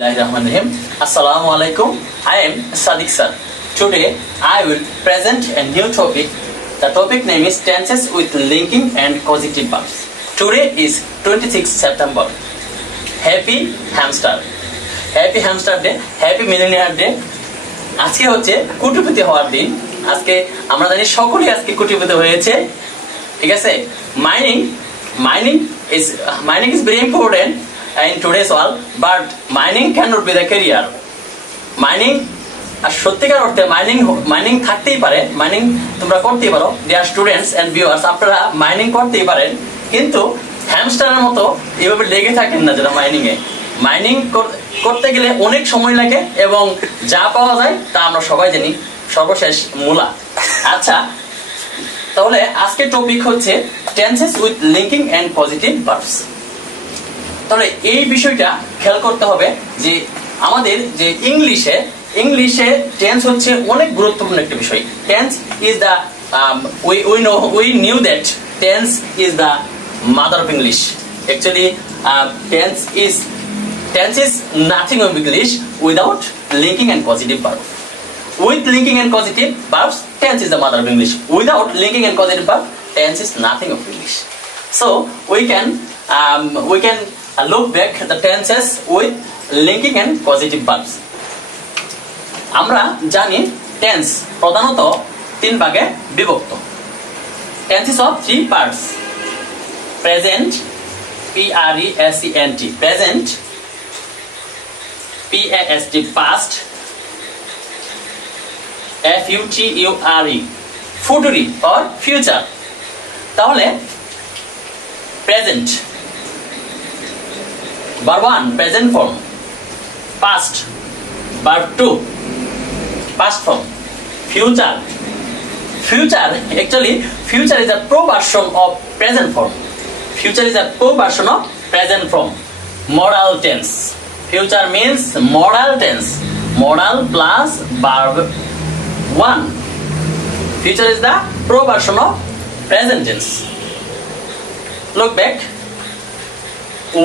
Assalamualaikum. I am Sadiq sir. Today I will present a new topic. The topic name is tenses with linking and causative verbs. Today is 26th September. Happy Hamster. Happy Hamster Day. Happy Millionaire Day. আজকে হচ্ছে কোটিপতি হওয়ার দিন। আজকে আমরা জানি সকলেই আজকে কোটিপতি হয়েছে। ঠিক আছে? Mining is very important in today's world, but mining cannot be the career. Mining আর সত্যিকার অর্থে মাইনিং থাকতেই পারে, মাইনিং তোমরা করতেই পারো, ডিয়ার স্টুডেন্টস এন্ড ভিউয়ার্স, আপনারা মাইনিং করতেই পারেন, কিন্তু হ্যামস্টারের মতো এভাবে লেগে থাকেন না যারা মাইনিং করতে গেলে অনেক সময় লাগে এবং যা পাওয়া যায় তা আমরা সবাই জানি, সর্বশেষ মূলা। আচ্ছা, তাহলে আজকের টপিক হচ্ছে tenses with linking and positive verbs. তাহলে এই বিষয়টা খেয়াল করতে হবে যে আমাদের যে ইংলিশে টেন্স হচ্ছে অনেক গুরুত্বপূর্ণ একটা বিষয়। Tense is the we knew that tense is the mother of English. Actually, tense is nothing of English without linking and causative verb. With linking and causative verbs, tense is the mother of English. Without linking and causative verb, tense is nothing of English. So we can look back the tenses with linking and causative verbs. আমরা জানি tense প্রধানত তিন ভাগে বিভক্ত। Tenses of three parts: present, P-R-E-S-E-N-T, present, P-A-S-T, past, F-U-T-U-R-E, future or future। তাহলে present, verb 1 present form, past, verb 2 past form, future actually future is a pro version of present form. Future is a pro version of present form. Modal tense, future means modal tense, modal plus verb 1. Future is the pro version of present tense. Look back,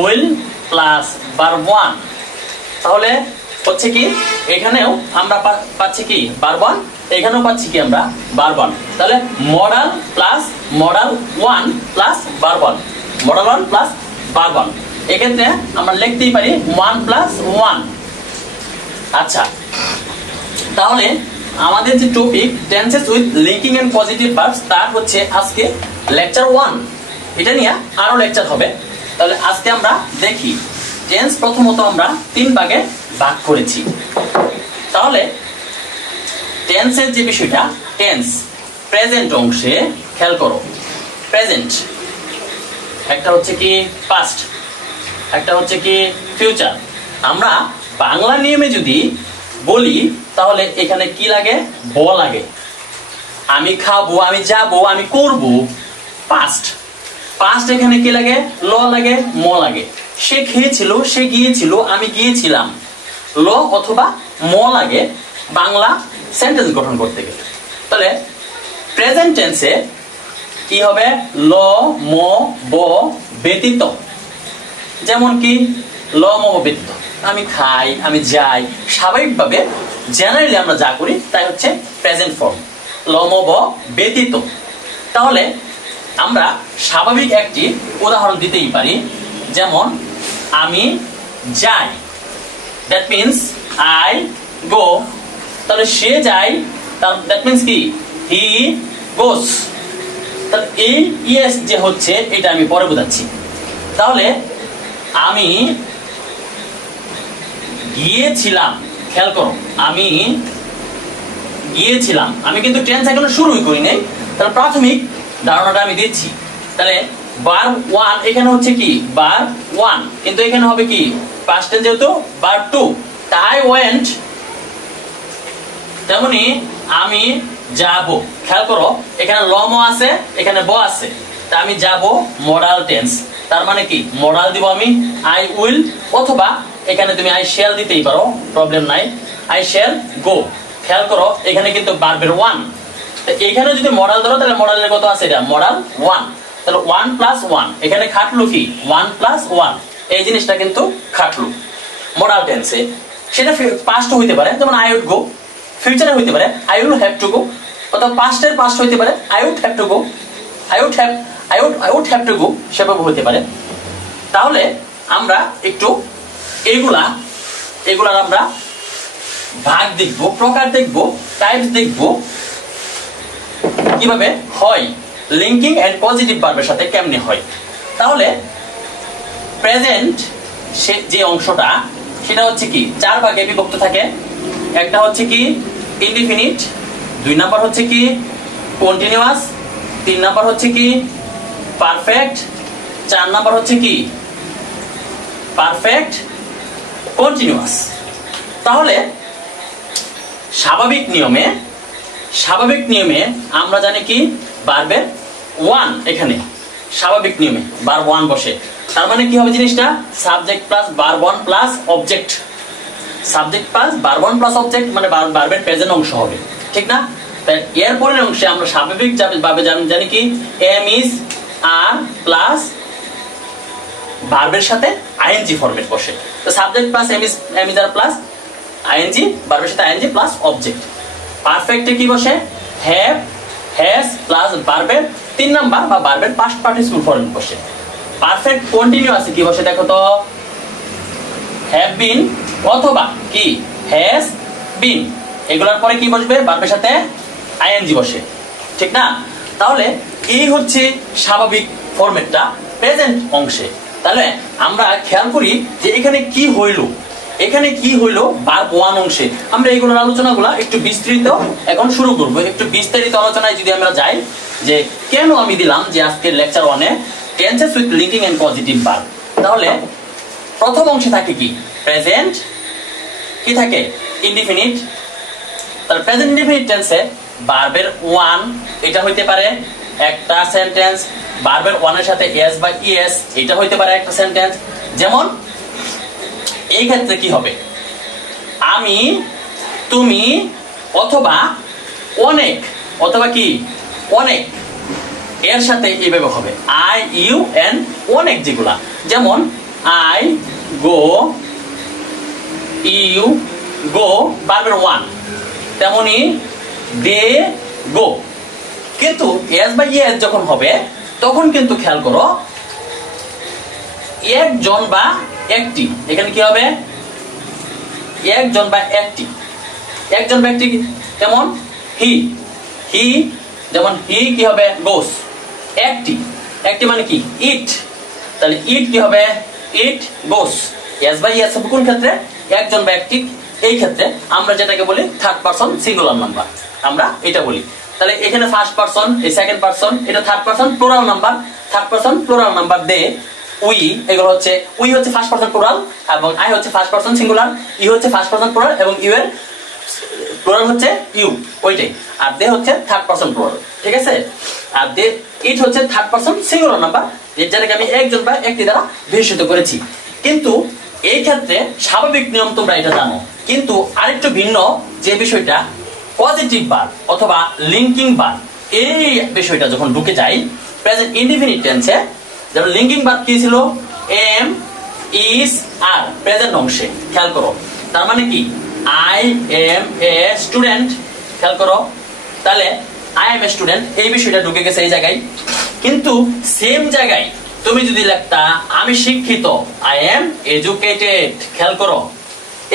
will plus verb 1, তাহলে হচ্ছে কি এখানেও আমরা পাচ্ছি কি verb 1, এখানেও পাচ্ছি কি আমরা verb 1। তাহলে modal plus modal 1 plus verb 1, modal 1 plus verb 1, এক্ষেত্রে আমরা লিখতেই পারি 1 প্লাস 1। আচ্ছা, তাহলে আমাদের যে topic tenses with linking and positive verbs, তার হচ্ছে আজকে লেকচার 1। এটা নিয়ে আরো লেকচার হবে। তাহলে আজকে আমরা দেখি টেন্স প্রথমত আমরা তিন ভাগে ভাগ করেছি। তাহলে টেন্সের যে বিষয়টা, টেন্স প্রেজেন্ট অংশে খেয়াল করো। প্রেজেন্ট একটা হচ্ছে কি পাস্ট, একটা হচ্ছে কি ফিউচার। আমরা বাংলা নিয়মে যদি বলি তাহলে এখানে কি লাগে? ব লাগে। আমি খাবো, আমি যাবো, আমি করবো, পাস্ট। পাস্ট এখানে কি লাগে? ল লাগে, ম লাগে। সে খেয়েছিল, সে গিয়েছিল, আমি গিয়েছিলাম, ল অথবা ম লাগে বাংলা সেন্টেন্স গঠন করতে গেলে। তাহলে প্রেজেন্ট টেন্সে কি হবে? ল, ম, ব ব্যতীত। যেমন কি ল, ম, ব ব্যতীত, আমি খাই, আমি যাই, স্বাভাবিকভাবে জেনারেলি আমরা যা করি তাই হচ্ছে প্রেজেন্ট ফর্ম, ল, ম, ব ব্যতীত। তাহলে আমরা স্বাভাবিক একটি উদাহরণ দিতেই পারি, যেমন আমি যাই, দ্যাট মিন্স আই গো। তাহলে সে যায়, দ্যাট মিন্স কি হি গোস। তাহলে এই ইয়েস যে হচ্ছে এটা আমি পরে বোঝাচ্ছি। তাহলে আমি গিয়েছিলাম, খেয়াল করো, আমি গিয়েছিলাম, আমি কিন্তু টেন্স এখনো শুরুই করি নাই, তাহলে প্রাথমিক ধারণাটা আমি দিচ্ছি। তাহলে verb 1 এখানে হচ্ছে কি verb 1, কিন্তু এখানে হবে কি past tense যেহেতু verb 2। I went, তেমনি আমি যাব। খেয়াল করো এখানে ল, ম আছে, এখানে ব আছে, তা আমি যাব মডাল টেন্স। তার মানে কি মডাল দিব আমি I will, অথবা এখানে তুমি I shall দিতেই পারো, প্রবলেম নাই, I shall go। খেয়াল করো এখানে কিন্তু ভার্বের 1, এখানে যদি মডাল ধরো তাহলে মডালের কত আছে? এটা মডাল 1। তাহলে 1 প্লাস 1 এখানে খাটলো কি 1 প্লাস 1, এই জিনিসটা কিন্তু খাটলো। মডাল টেন্সে, সেটা পাস্ট হইতে পারে, যেমন আই উড গো। ফিউচারে হইতে পারে I will have to go, অথবা পাস্টের পাস্ট হইতে পারে I would have to go, I would have to go, সেভাবে হইতে পারে। তাহলে আমরা একটু এগুলার আমরা ভাগ দেখব, প্রকার দেখব, টাইপস দেখব, কিভাবে হয় লিঙ্কিং এন্ড পজিটিভ ভার্বের সাথে কেমনে হয়। তাহলে প্রেজেন্ট যে অংশটা সেটা হচ্ছে কি 4 ভাগে বিভক্ত থাকে। একটা হচ্ছে কি ইনডিফিনিট, 2 নাম্বার হচ্ছে কি কন্টিনিউয়াস, 3 নাম্বার হচ্ছে কি পারফেক্ট, 4 নাম্বার হচ্ছে কি পারফেক্ট কন্টিনিউয়াস। তাহলে স্বাভাবিক নিয়মে আমরা জানি কি ভার্বের 1, এখানে স্বাভাবিক নিয়মে ভার্ব 1 বসে। তার মানে কি হবে জিনিসটা subject plus verb 1 plus object, subject plus verb 1 plus object, মানে ভার্বের প্রেজেন্ট অংশ হবে, ঠিক না? তাই এর পরের অংশে আমরা স্বাভাবিক ভাবে জানি কি এম ইজ আর প্লাস ভার্বের সাথে আইএনজি ফরম্যাট বসে। তো subject plus am is are plus ING, ভার্বের সাথে আইএনজি প্লাস অবজেক্ট। পারফেক্টে কি বসে হ্যাভ হ্যাজ প্লাস ভার্বের 3 নাম্বার বা ভার্বের পাস্ট পার্টিসিপল ফর্ম বসে। পারফেক্ট কন্টিনিউয়াসে কি বসে দেখো তো হ্যাভ বিন অথবা কি হ্যাজ বিন, এগুলোর পরে কি বসবে ভার্বের সাথে আইএনজি বসে, ঠিক না? তাহলে এই হচ্ছে স্বাভাবিক ফরম্যাটটা প্রেজেন্ট অংশে। তাহলে আমরা খেয়াল করি যে এখানে কি হইল ভার্ব 1 অংশে। আমরা এইগুলোর আলোচনাগুলো একটু বিস্তৃত এখন শুরু করব। একটু বিস্তারিত আলোচনায় যদি আমরা যাই যে কেন আমি দিলাম যে আজকের লেকচার 1 এ tenses with linking and positive verb. তাহলে প্রথম অংশে থাকে কি প্রেজেন্ট, কি থাকে ইনডিফিনিট। তাহলে প্রেজেন্ট ইনডিফিনিট টেন্সে ভার্বের 1 এটা হইতে পারে একটা সেন্টেন্স, ভার্বের 1 এর সাথে এস বা ইএস এটা হইতে পারে একটা সেন্টেন্স। যেমন এই ক্ষেত্রে কি হবে আমি, তুমি, অথবা অনেক, অথবা কি অনেক এর সাথে এইভাবে হবে আই ইউ এন্ড অনেক, যেগুলা যেমন আই গো, ইউ গো ভার্বের 1, তেমনি দে গো। কিন্তু এস বা ইএস যখন হবে তখন কিন্তু খেয়াল করো একজন বা একটি, এখানে কি হবে একজন বা একটি, একজন ব্যক্তি যেমন হি, যেমন হি কি হবে গোস, একটি মানে কি ইট, তাহলে ইট কি হবে ইট গোস। এস বা ইএস হবে কোন ক্ষেত্রে একজন বা একটি, এই ক্ষেত্রে আমরা যেটাকে বলি থার্ড পারসন সিঙ্গুলার নাম্বার, আমরা এটা বলি। তাহলে এখানে ফার্স্ট পারসন, এই সেকেন্ড পারসন, এটা third person plural number, third person plural number they, we, এগুলো হচ্ছে উই হচ্ছে ফার্স্ট পারসন প্লুরাল এবং আই হচ্ছে ফার্স্ট পারসন সিঙ্গুলার, ই হচ্ছে ফার্স্ট পারসন প্লুরাল এবং ইউ এর প্লুরাল হচ্ছে ইউ, ওইটাই। আর দে হচ্ছে থার্ড পারসন প্লুরাল, ঠিক আছে? আর দে ইট হচ্ছে থার্ড পারসন সিঙ্গুলার নাম্বার, যেটাকে আমি একজন বা একটি দ্বারা বিশেষিত করেছি। কিন্তু এই ক্ষেত্রে স্বাভাবিক নিয়ম তোমরা এটা জানো, কিন্তু আরেকটু ভিন্ন যে বিষয়টা পজিটিভ ভার্ব অথবা লিঙ্কিং ভার্ব, এই বিষয়টা যখন ঢুকে যায় প্রেজেন্ট ইনডিফিনিট টেন্সে, যেমন লিঙ্কিং ভার্ব কি ছিল এম ইজ আর প্রেজেন্ট অংশে, খেয়াল করো। তার মানে কি আই এম এ স্টুডেন্ট, খেয়াল করো। তাহলে আই এম এ স্টুডেন্ট এই বিষয়টা ঢুকে গেছে এই জায়গায়। কিন্তু সেম জায়গায় তুমি যদি লিখতা আমি শিক্ষিত, আই এম এডুকেটেড, খেয়াল করো।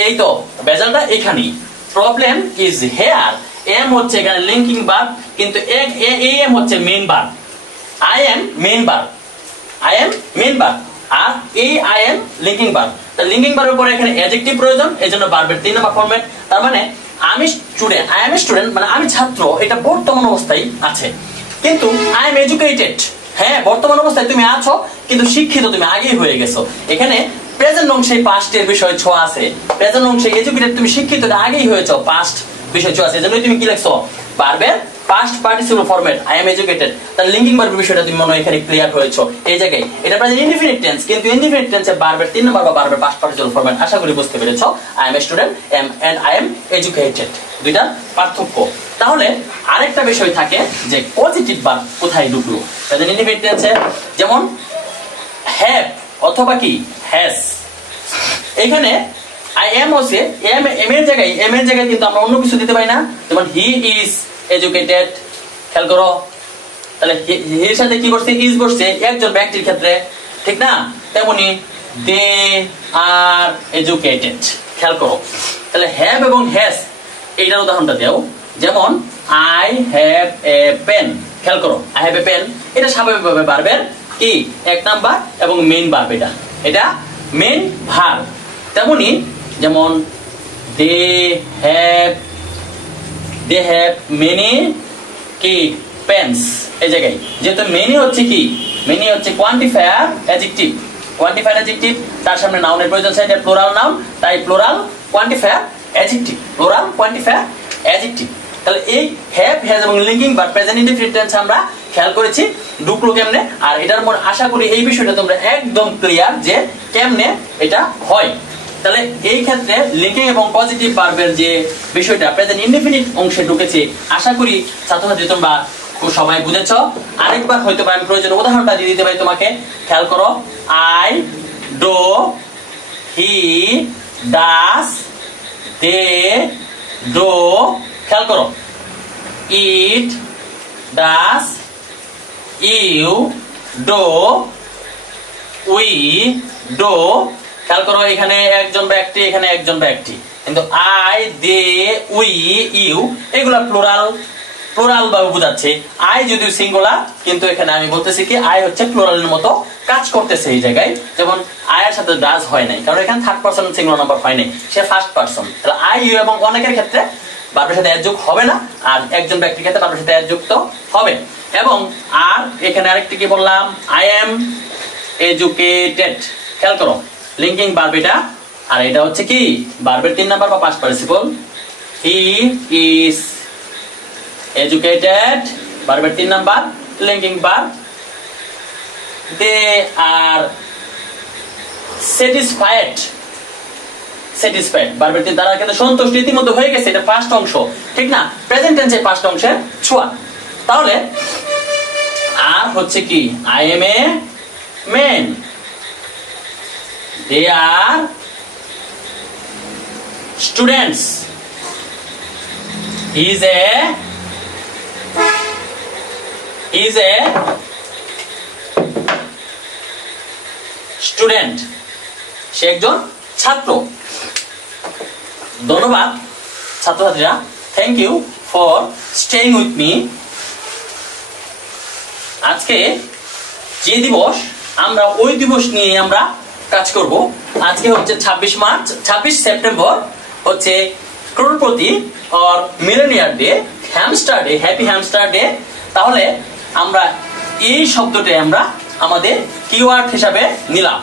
এই তো বেজালটা এখানেই, প্রবলেম ইজ হেয়ার। এম হচ্ছে এখানে লিঙ্কিং ভার্ব, কিন্তু এম হচ্ছে main verb, I am main verb, I am main verb, আর এই আই এম লিঙ্কিং ভার্ব। তা লিঙ্কিং ভার্বের পরে এখানে অ্যাডজেক্টিভ প্রয়োজন, এজন্য ভার্বের 3 নম্বর ফরম্যাট। তার মানে আমি স্টুডেন্ট, আই এম স্টুডেন্ট মানে আমি ছাত্র, এটা বর্তমান অবস্থায় আছে। কিন্তু আই এম এডুকেটেড, হ্যাঁ বর্তমান অবস্থায় তুমি আছো, কিন্তু শিক্ষিত তুমি আগেই হয়ে গেছো। এখানে প্রেজেন্ট অংশে পাস্টের বিষয় ছোঁয়া আছে, প্রেজেন্ট অংশে এডুকেটেড তুমি শিক্ষিত আগেই হয়েছো, পাস্ট বিষয় ছোঁয়া আছে, এজন্য তুমি কি লিখছো ভার্বের past participle format I am educated. তার লিঙ্কিং ভার্বের বিষয়টা তুমি মনে হয় এখানে ক্লিয়ার হয়েছো এই জায়গায়। এটা প্রেজেন্ট ইনডিফিনিট টেন্স, কিন্তু ইনডিফিনিট টেন্সে ভার্বের 3 নম্বর বা ভার্বের পাস্ট পার্টিসিপল ফরম্যাট। আশা করি বুঝতে পেরেছো I am a student and I am educated, দুইটা পার্থক্য। তাহলে আরেকটা বিষয় থাকে যে পজিটিভ ভার্ব কোথায় ঢুকলো প্রেজেন্ট ইনডিফিনিট টেন্সে, যেমন হ্যাভ অথবা কি হ্যাজ। এখানে আই এম হচ্ছে এম এর জায়গায় কিন্তু আমরা অন্য কিছু দিতে পারি না, যেমন হি ইজ এডুকেটেড। খেয়াল করো, তাহলে এর সাথে কি করছে, ইজ বসছে একজন ব্যক্তির ক্ষেত্রে, ঠিক না? তেমনি দে আর এডুকেটেড। খেয়াল করো, তাহলে হ্যাভ এবং হ্যাজ এইটার উদাহরণটা দাও, যেমন আই হ্যাভ এ পেন। খেয়াল করো, আই হ্যাভ এ পেন এটা স্বাভাবিকভাবে ভার্বের কি এক নাম্বার এবং মেইন ভার্ব, এটা মেইন ভার্ব। তেমনি যেমন দে হ্যাভ মেনি কি পেন্স, এই জায়গায় যেহেতু মেনি হচ্ছে কি, মেনি হচ্ছে কোয়ান্টিফায়ার অ্যাডজেক্টিভ, কোয়ান্টিফায়ার অ্যাডজেক্টিভ, তার সামনে নাউনের প্রয়োজন, সেটা প্লুরাল নাউন, তাই plural quantifier adjective, plural quantifier adjective. তাহলে এই হ্যাভ, হ্যাজ এবং লিঙ্কিং বা প্রেজেন্ট ইনডেফিনিট টেন্স আমরা খেয়াল করেছি ঢুকলো কেমনে, আর এটার মধ্যে আশা করি এই বিষয়টা তোমরা একদম ক্লিয়ার যে কেমনে এটা হয়। তাহলে এই ক্ষেত্রে লিঙ্কিং এবং পজিটিভ ভার্বের যে বিষয়টা প্রেজেন্ট ইনডেফিনিট অংশে ঢুকেছে, আশা করি ছাত্রছাত্রী তোমরা সবাই বুঝেছ। আরেকবার হয়তো আমি প্রয়োজন উদাহরণটা দিয়ে দিতে পারি তোমাকে। খেয়াল করো, I do, he does, they do. খেয়াল করো, it does, you do, we do. খেয়াল করো, এখানে একজন ব্যক্তি, এখানে একজন ব্যক্তি, কিন্তু আই, দে, উই, ইউ এগুলা প্লুরাল ভাবে বোঝাচ্ছে। আই যদিও সিঙ্গুলার, কিন্তু এখানে আমি বলতেছি কি আই হচ্ছে প্লুরালের মতো কাজ করতেছে এই জায়গায়। যেমন আই এর সাথে ডাজ হয় নাই, কারণ এখানে থার্ড পারসন সিঙ্গুলার নাম্বার হয় নাই, সে ফার্স্ট পারসন। তাহলে আই, ইউ এবং অনেকের ক্ষেত্রে ভার্বের সাথে অ্যাডযুক্ত হবে না, আর একজন ব্যক্তির ক্ষেত্রে ভার্বের সাথে অ্যাডযুক্ত হবে। এবং আর এখানে আরেকটি কি বললাম, আই এম এডুকেটেড। খেয়াল করো, লিঙ্কিং ভার্ব এটা, আর এটা হচ্ছে কি ভার্বের 3 নাম্বার বা past participle. He is educated ভার্বের 3 number linking verb. They are satisfied ভার্বের 3 দ্বারা কিন্তু সন্তুষ্ট ইতিমধ্যে হয়ে গেছে, এটা ফার্স্ট অংশ, ঠিক না? প্রেজেন্ট টেন্সের ফার্স্ট অংশের ছোঁয়া। তাহলে আর হচ্ছে কি I am a men, they are students, he is a student, সে একজন ছাত্র। ধন্যবাদ ছাত্রছাত্রীরা, thank you for staying with me. আজকে যে দিবস, আমরা ওই দিবস নিয়ে আমরা কাজ করব। আজকে হচ্ছে 26 সেপ্টেম্বর হচ্ছে crorepati or millionaire day, hamster day, happy hamster day. তাহলে আমরা এই শব্দটা আমরা আমাদের কিওয়ার্ড হিসাবে নিলাম।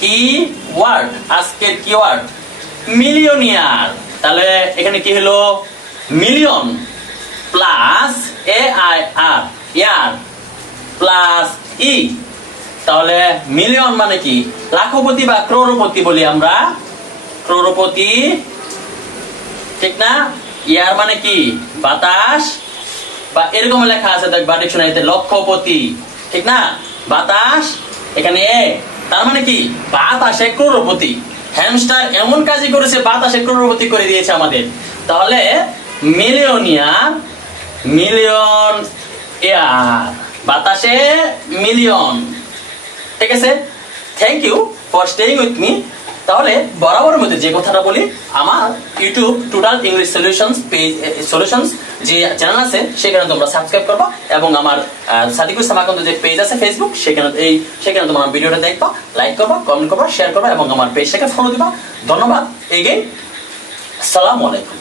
কিওয়ার্ড, আজকের কিওয়ার্ড মিলিয়নিয়ার। তাহলে এখানে কি হলো, million plus A I R, year plus E. তাহলে মিলিয়ন মানে কি লাখপতি বা ক্রোড়পতি বলি আমরা, ক্রোড়পতি, ঠিক না? ইয়ার মানে কি বাতাস, বা এরকম লেখা আছে দেখবা ডিকশনারিতে লক্ষপতি, ঠিক না? বাতাস, এখানে এ, তার মানে কি বাতাসে ক্রোড়পতি। হ্যামস্টার এমন কাজই করেছে, বাতাসে ক্রোড়পতি করে দিয়েছে আমাদের। তাহলে মিলিয়নিয়ার, মিলিয়ন এয়ার, বাতাসে মিলিয়ন, ঠিক আছে? Thank you for staying with me. তাহলে বরাবরের মধ্যে যে কথাটা বলি, আমার ইউটিউব টোটাল ইংলিশ সলিউশনস যে চ্যানেল আছে সেখানে তোমরা সাবস্ক্রাইব করবা, এবং আমার সাদিকুল ইসলাম আকন্দ যে পেজ আছে ফেসবুক, সেখানে তোমরা ভিডিওটা দেখবা, লাইক করবা, কমেন্ট করবা, শেয়ার করবা এবং আমার পেজটাকে ফলো দিবা। ধন্যবাদ। এগেইন আসসালামু আলাইকুম।